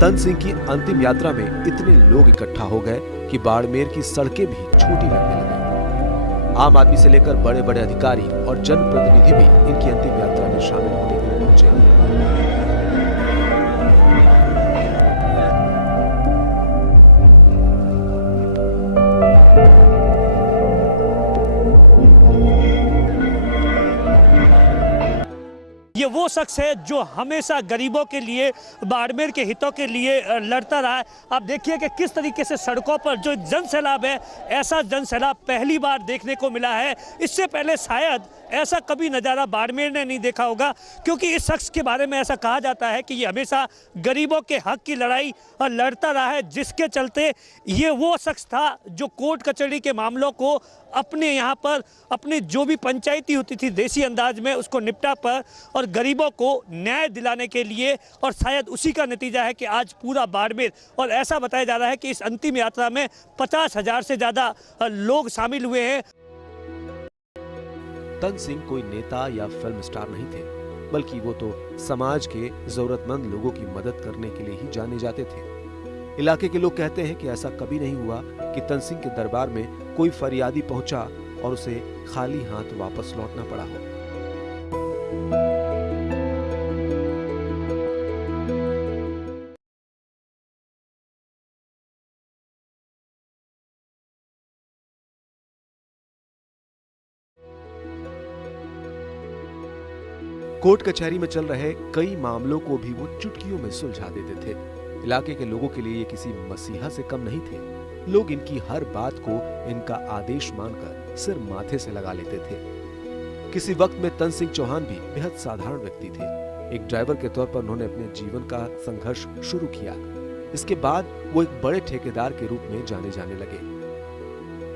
तन सिंह की अंतिम यात्रा में इतने लोग इकट्ठा हो गए कि बाड़मेर की सड़कें भी छोटी लगने लगी। आम आदमी से लेकर बड़े बड़े अधिकारी और जनप्रतिनिधि भी इनकी अंतिम यात्रा में शामिल होने के लिए पहुंचे। ये वो शख्स है जो हमेशा गरीबों के लिए, बाड़मेर के हितों के लिए लड़ता रहा है। आप देखिए कि किस तरीके से सड़कों पर जो जन सैलाब है, ऐसा जन सैलाब पहली बार देखने को मिला है। इससे पहले शायद ऐसा कभी नज़ारा बाड़मेर ने नहीं देखा होगा, क्योंकि इस शख्स के बारे में ऐसा कहा जाता है कि ये हमेशा गरीबों के हक की लड़ाई लड़ता रहा है, जिसके चलते ये वो शख्स था जो कोर्ट कचहरी के मामलों को अपने यहाँ पर अपनी जो भी पंचायती होती थी देसी अंदाज में उसको निपटा पर और गरीबों को न्याय दिलाने के लिए, और शायद उसी का नतीजा है कि आज पूरा बाड़मेर, और ऐसा बताया जा रहा है कि इस अंतिम यात्रा में 50,000 से ज़्यादा लोग शामिल हुए हैं। तन सिंह कोई नेता या फिल्म स्टार नहीं थे, बल्कि वो तो समाज के जरूरतमंद लोगों की मदद करने के लिए ही जाने जाते थे। इलाके के लोग कहते हैं कि ऐसा कभी नहीं हुआ कि तन सिंह के दरबार में कोई फरियादी पहुंचा और उसे खाली हाथ वापस लौटना पड़ा हो। कोर्ट कचहरी में चल रहे कई मामलों को भी वो चुटकियों में सुलझा देते थे। इलाके के लोगों के लिए ये किसी मसीहा से कम नहीं थे। लोग इनकी हर बात को इनका आदेश मानकर सिर माथे से लगा लेते थे। किसी वक्त में तन सिंह चौहान भी बेहद साधारण व्यक्ति थे। एक ड्राइवर के तौर पर उन्होंने अपने जीवन का संघर्ष शुरू किया। इसके बाद वो एक बड़े ठेकेदार के रूप में जाने जाने लगे।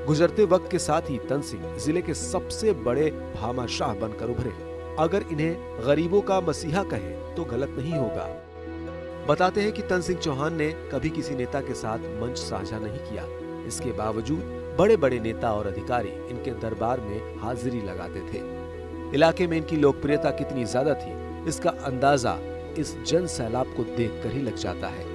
गुजरते वक्त के साथ ही तन सिंह जिले के सबसे बड़े भामाशाह बनकर उभरे। अगर इन्हें गरीबों का मसीहा कहें तो गलत नहीं होगा। बताते हैं कि तन सिंह चौहान ने कभी किसी नेता के साथ मंच साझा नहीं किया। इसके बावजूद बड़े बड़े नेता और अधिकारी इनके दरबार में हाजिरी लगाते थे। इलाके में इनकी लोकप्रियता कितनी ज्यादा थी, इसका अंदाजा इस जन सैलाब को देखकर ही लग जाता है।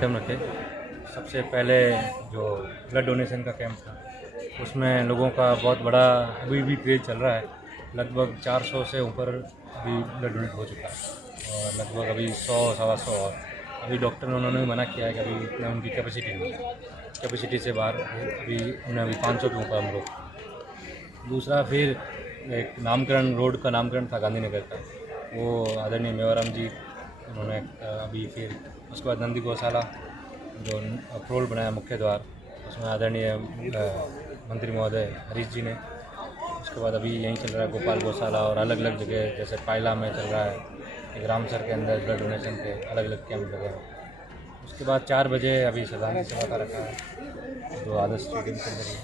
कार्यक्रम रखे। सबसे पहले जो ब्लड डोनेशन का कैंप था उसमें लोगों का बहुत बड़ा अभी भी क्रेज चल रहा है। लगभग 400 से ऊपर अभी ब्लड डोनेट हो चुका है और लगभग अभी 100-125 और अभी डॉक्टर ने उन्होंने मना किया है कि अभी इतना उनकी कैपेसिटी नहीं है, कैपेसिटी से बाहर अभी उन्हें अभी 500 के ऊपर हम लोग। दूसरा फिर एक नामकरण, रोड का नामकरण था गांधीनगर का, वो आदरणीय मेवाराम जी उन्होंने अभी फिर उसके बाद नंदी गौशाला जो अप्रोल बनाया मुख्य द्वार, उसमें आदरणीय मंत्री महोदय हरीश जी ने। उसके बाद अभी यहीं चल रहा है गोपाल गौशाला और अलग अलग जगह, जैसे पायला में चल रहा है, एक रामसर के अंदर ब्लड डोनेशन के अलग अलग कैंप लगे हैं। उसके बाद 4 बजे अभी श्रद्धांजलि सभा का रखा है जो आदर्श स्टेडियम के अंदर है।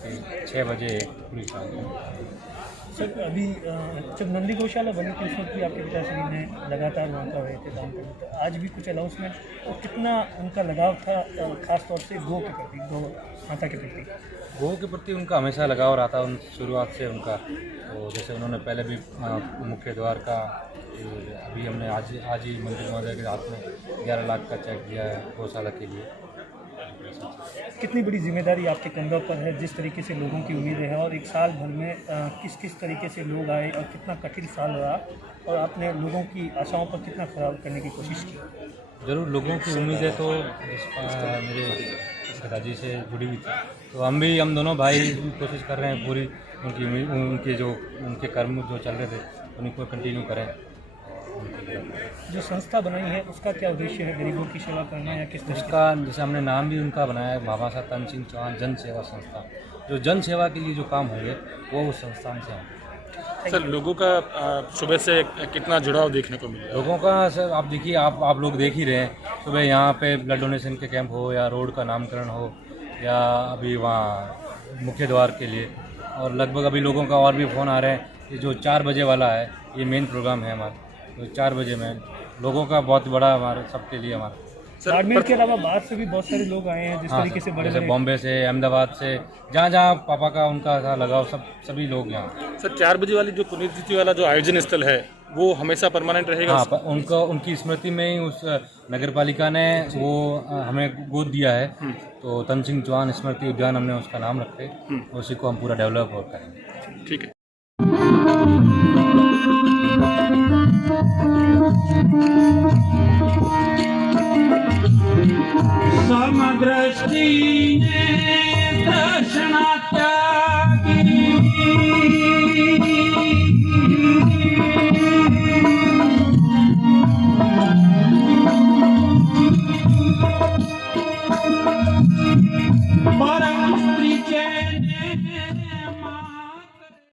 फिर 6 बजे पूरी शाम। सर अभी जब नंदी गौशाला बनी थी उस वक्त भी आपके पिताश्री ने लगातार वहाँ का रहे थे काम करने, तो आज भी कुछ अनाउंसमेंट और कितना उनका लगाव था खास तौर से गौ के प्रति, गौ माता के प्रति? गौ के प्रति उनका हमेशा लगाव रहा था उन शुरुआत से उनका। तो जैसे उन्होंने पहले भी मुख्य द्वार का, अभी हमने आज ही मंत्री महोदय के हाथ में 11 लाख का चेक दिया है गौशाला के लिए। कितनी बड़ी जिम्मेदारी आपके कंधों पर है, जिस तरीके से लोगों की उम्मीदें हैं और एक साल भर में किस किस तरीके से लोग आए और कितना कठिन साल रहा और आपने लोगों की आशाओं पर कितना खरा करने की कोशिश की? ज़रूर लोगों की उम्मीदें तो मेरे पिताजी से जुड़ी हुई थी, तो हम दोनों भाई कोशिश कर रहे हैं पूरी उनके कर्म जो चल रहे थे उनको कंटिन्यू करें। जो संस्था बनाई है उसका क्या उद्देश्य है? गरीबों की सेवा करना या किस तरह उसका, जैसे हमने नाम भी उनका बनाया है बाबा साहब तन सिंह चौहान जन सेवा संस्था। जो जन सेवा के लिए जो काम होंगे वो उस संस्थान से होंगे। सर लोगों का सुबह से कितना जुड़ाव देखने को मिला? लोगों का सर आप देखिए, आप लोग देख ही रहे हैं, सुबह यहाँ पे ब्लड डोनेशन के कैंप हो या रोड का नामकरण हो या अभी वहाँ मुख्य द्वार के लिए, और लगभग अभी लोगों का और भी फ़ोन आ रहे हैं कि जो 4 बजे वाला है ये मेन प्रोग्राम है हमारा, तो 4 बजे में लोगों का बहुत बड़ा हमारे सबके लिए हमारा। बाड़मेर के अलावा बाहर से भी बहुत सारे लोग आए हैं जिस तरीके से बड़े जैसे बॉम्बे से, अहमदाबाद से, जहाँ पापा का उनका था लगाव, सभी लोग यहाँ। सर 4 बजे वाली जो पुण्यतिथि वाला जो आयोजन स्थल है वो हमेशा परमानेंट रहेगा? हाँ, उनकी स्मृति में ही उस नगर पालिका ने वो हमें गोद दिया है, तो तन सिंह चौहान स्मृति उद्यान हमने उसका नाम रखे, उसी को हम पूरा डेवलप और करेंगे। ठीक है। समदृष्टि दर्शनात्यागी